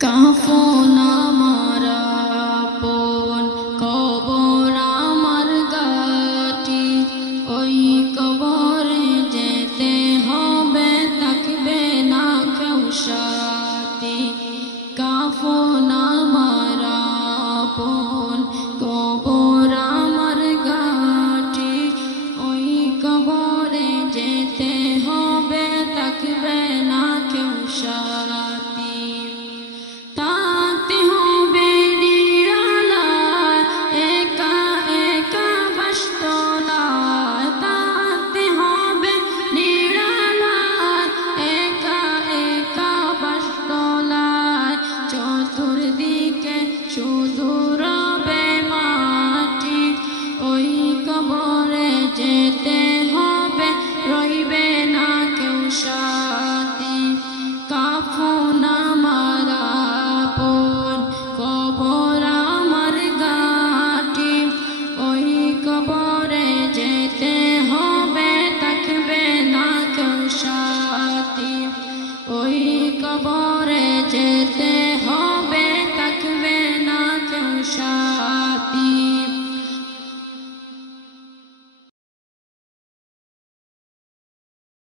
কাফন আমার আপন, কবর আমার গাটি, ওই কবরে যেতে হবে, থাকবে না কেউ সাথী। কাফন আমার আপন।